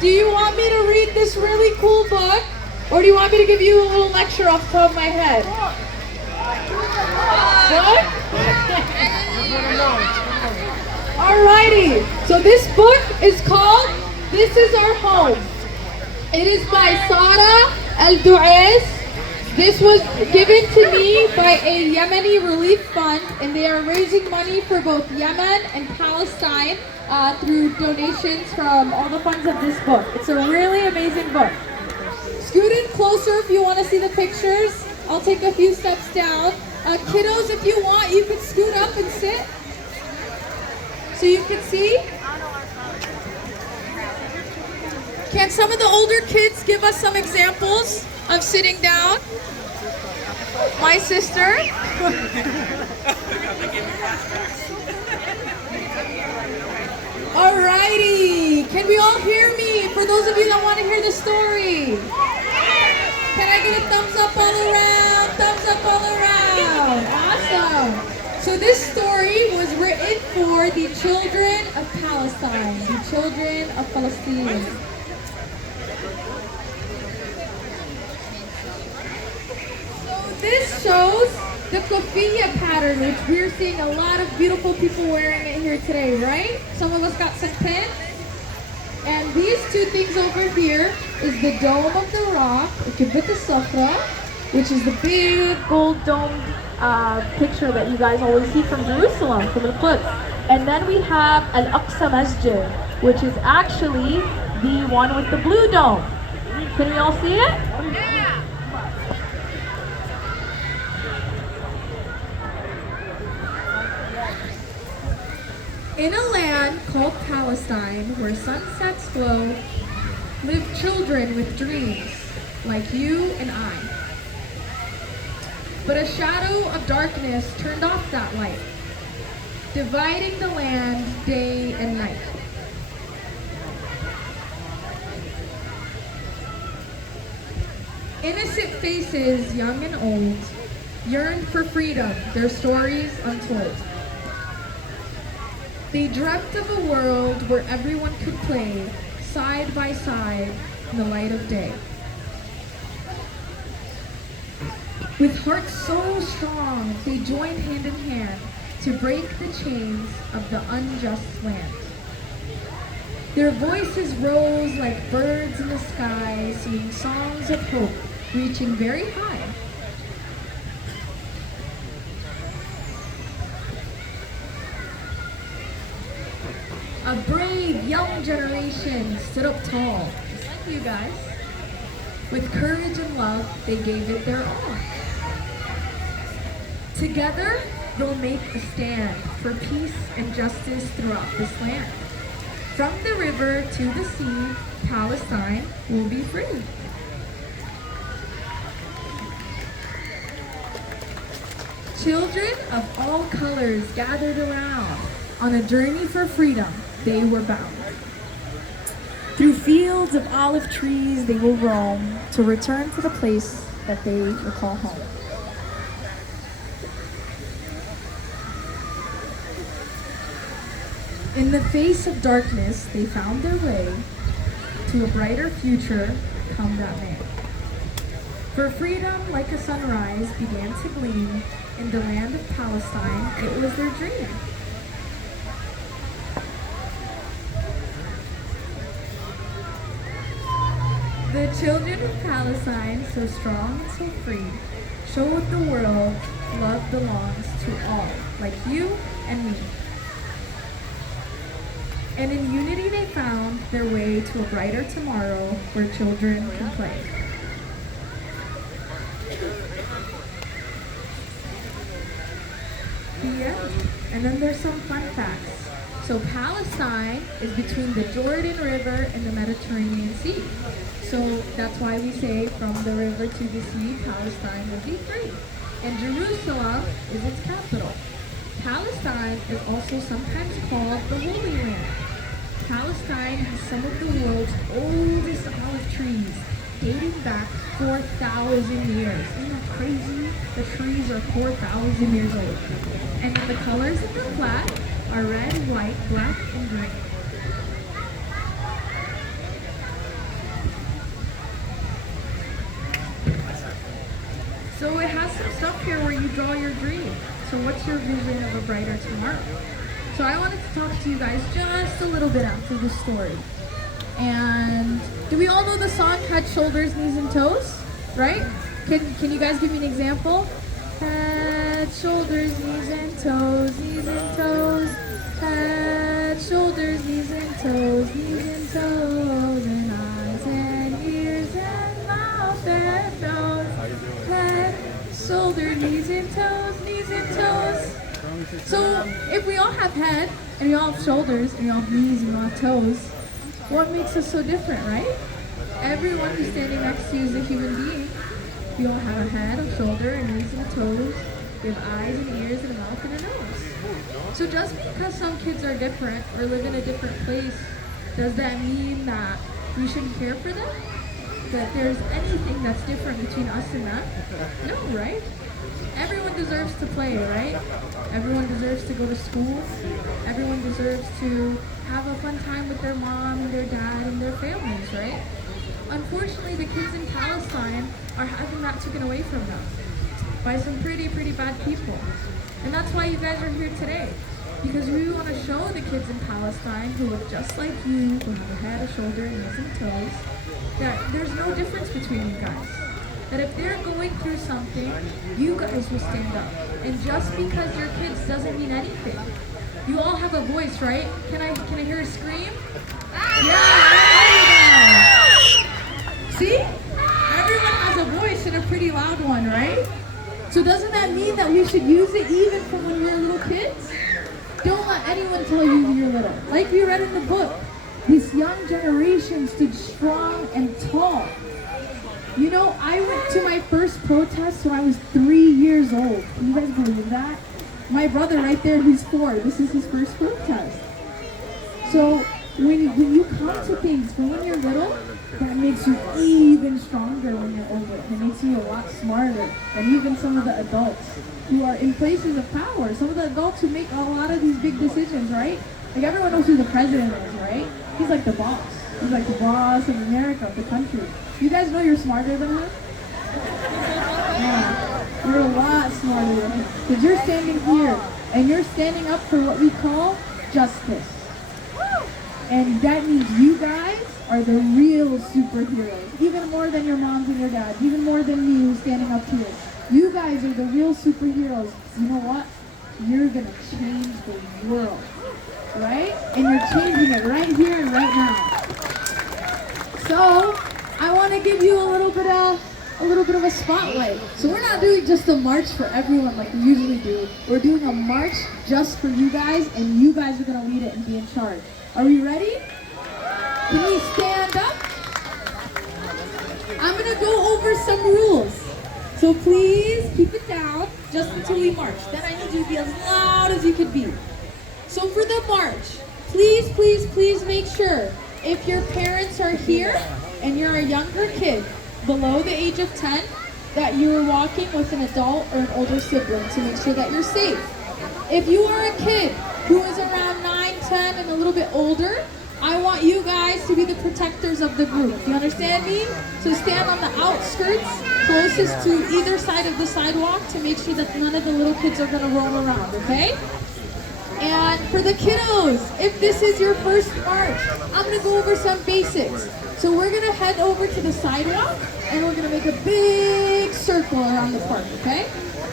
Do you want me to read this really cool book? Or do you want me to give you a little lecture off the top of my head? What? Alrighty. So this book is called This Is Our Home. It is by Sara Al-Duais. This was given to me by a Yemeni relief fund, and they are raising money for both Yemen and Palestine through donations from all the funds of this book. It's a really amazing book. Scoot in closer if you want to see the pictures. I'll take a few steps down. Kiddos, if you want, you can scoot up and sit so you can see. Can some of the older kids give us some examples of sitting down? My sister. Alrighty. Can we all hear me? For those of you that want to hear the story. Can I get a thumbs up all around? Thumbs up all around. Awesome. So this story was written for the children of Palestine, the children of Palestine. This shows the kofiyah pattern, which we're seeing a lot of beautiful people wearing it here today, right? Some of us got some pins. And these two things over here is the Dome of the Rock, Kibbut Safra, which is the big gold domed picture that you guys always see from Jerusalem, from the clips. And then we have Al-Aqsa Masjid, which is actually the one with the blue dome. Can we all see it? In a land called Palestine, where sunsets glow, live children with dreams, like you and I. But a shadow of darkness turned off that light, dividing the land day and night. Innocent faces, young and old, yearned for freedom, their stories untold. They dreamt of a world where everyone could play side by side in the light of day. With hearts so strong, they joined hand in hand to break the chains of the unjust land. Their voices rose like birds in the sky, singing songs of hope, reaching very high. A brave young generation stood up tall, just like you guys. With courage and love, they gave it their all. Together, they'll make a stand for peace and justice throughout this land. From the river to the sea, Palestine will be free. Children of all colors gathered around. On a journey for freedom, they were bound. Through fields of olive trees they will roam to return to the place that they will call home. In the face of darkness, they found their way to a brighter future come that may. For freedom, like a sunrise, began to gleam in the land of Palestine. It was their dream. The children of Palestine, so strong and so free, showed the world love belongs to all, like you and me. And in unity they found their way to a brighter tomorrow where children can play. The end. And then there's some fun facts. So Palestine is between the Jordan River and the Mediterranean Sea. So that's why we say from the river to the sea, Palestine will be free. And Jerusalem is its capital. Palestine is also sometimes called the Holy Land. Palestine has some of the world's oldest olive trees, dating back 4,000 years. Isn't that crazy? The trees are 4,000 years old. And the colors of the flag are red, white, black, and green. So it has some stuff here where you draw your dream. So what's your vision of a brighter tomorrow? So I wanted to talk to you guys just a little bit after the story. And do we all know the song Head, Shoulders, Knees, and Toes? Right? Can you guys give me an example? Head, shoulders, knees, and toes, knees and toes. Head, shoulders, knees, and toes, knees and toes. And eyes and ears and mouth and nose. Head, shoulder, knees and toes, knees and toes. So if we all have head, and we all have shoulders, and we all have knees, and we all have toes, what makes us so different, right? Everyone who's standing next to you is a human being. We all have a head, a shoulder, and knees and toes. We have eyes and ears and a mouth and a nose. So just because some kids are different or live in a different place, does that mean that we shouldn't care for them? That there's anything that's different between us and them? No, right? Everyone deserves to play, right? Everyone deserves to go to school. Everyone deserves to have a fun time with their mom and their dad and their families, right? Unfortunately, the kids in Palestine are having that taken away from them by some pretty bad people. And that's why you guys are here today. Because we want to show the kids in Palestine who look just like you, who have a head, a shoulder, knees, and toes, that there's no difference between you guys. That if they're going through something, you guys will stand up. And just because you're kids doesn't mean anything. You all have a voice, right? Can I hear a scream? Yeah! See? Everyone has a voice and a pretty loud one, right? So doesn't that mean that we should use it even from when we're little kids? Don't let anyone tell you when you're little. Like we read in the book, this young generation stood strong and tall. You know, I went to my first protest when I was 3 years old. Can you guys believe that? My brother right there, he's 4. This is his first protest. So when you come to things from when you're little, that makes you even stronger when you're older. It makes you a lot smarter than even some of the adults who are in places of power. Some of the adults who make a lot of these big decisions, right? Like everyone knows who the president is, right? He's like the boss. He's like the boss of America, of the country. You guys know you're smarter than him? Yeah, you're a lot smarter than him. Because you're standing here, and you're standing up for what we call justice. And that means you guys are the real superheroes. Even more than your moms and your dads. Even more than me who's standing up here. You guys are the real superheroes. You know what? You're going to change the world. Right? And you're changing it right here and right now. So, I want to give you a little bit of a spotlight. So we're not doing just a march for everyone like we usually do. We're doing a march just for you guys, and you guys are going to lead it and be in charge. Are we ready? Can we stand up? I'm going to go over some rules. So please keep it down just until we march. Then I need you to be as loud as you can be. So for the march, please make sure if your parents are here and you're a younger kid below the age of 10, that you're walking with an adult or an older sibling to make sure that you're safe. If you are a kid who is around 9, 10, and a little bit older, I want you guys to be the protectors of the group. Do you understand me? So stand on the outskirts, closest to either side of the sidewalk to make sure that none of the little kids are going to roam around, okay? And for the kiddos, if this is your first march, I'm going to go over some basics. So we're going to head over to the sidewalk, and we're going to make a big circle around the park, okay?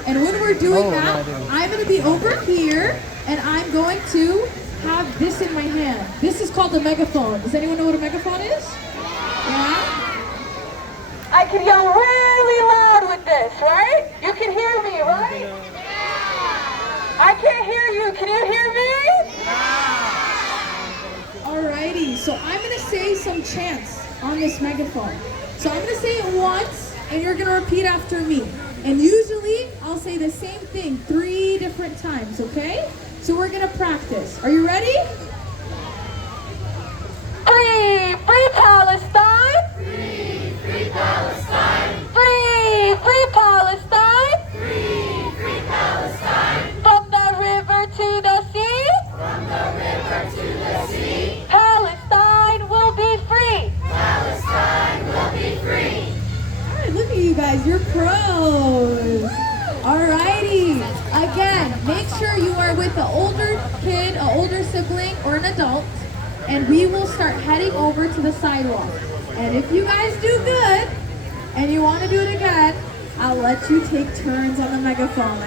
And when we're doing that, I'm going to be over here, and I'm going to have this in my hand. This is called a megaphone. Does anyone know what a megaphone is? Yeah? I can yell really loud with this, right? You can hear me, right? I can't hear you. Can you hear me? Alrighty, so I'm going to say some chants on this megaphone. So I'm going to say it once, and you're going to repeat after me. And usually, I'll say the same thing 3 different times, okay? So we're going to practice. Are you ready? Free Palestine! Free Palestine! Free Palestine! Free Palestine! From the river to the sea! From the river to the sea! Palestine will be free! Palestine will be free! Alright, look at you guys, you're pros! Alrighty. Again, make sure you are with an older kid, an older sibling, or an adult, and we will start heading over to the sidewalk. And if you guys do good, and you want to do it again, I'll let you take turns on the megaphone.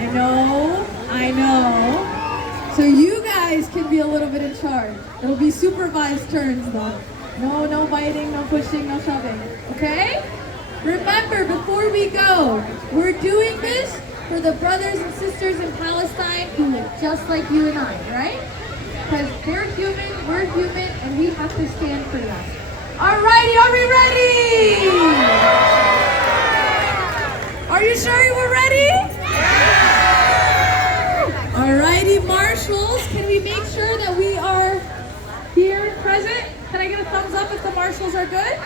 I know. So you guys can be a little bit in charge. It'll be supervised turns though. No biting, no pushing, no shoving. Okay? Remember, before we go, we're doing this for the brothers and sisters in Palestine who look just like you and I, right? Because they're human, we're human, and we have to stand for them. Alrighty, are we ready? Are you sure we're ready? Alrighty, marshals, can we make sure that we are here present? Can I get a thumbs up if the marshals are good?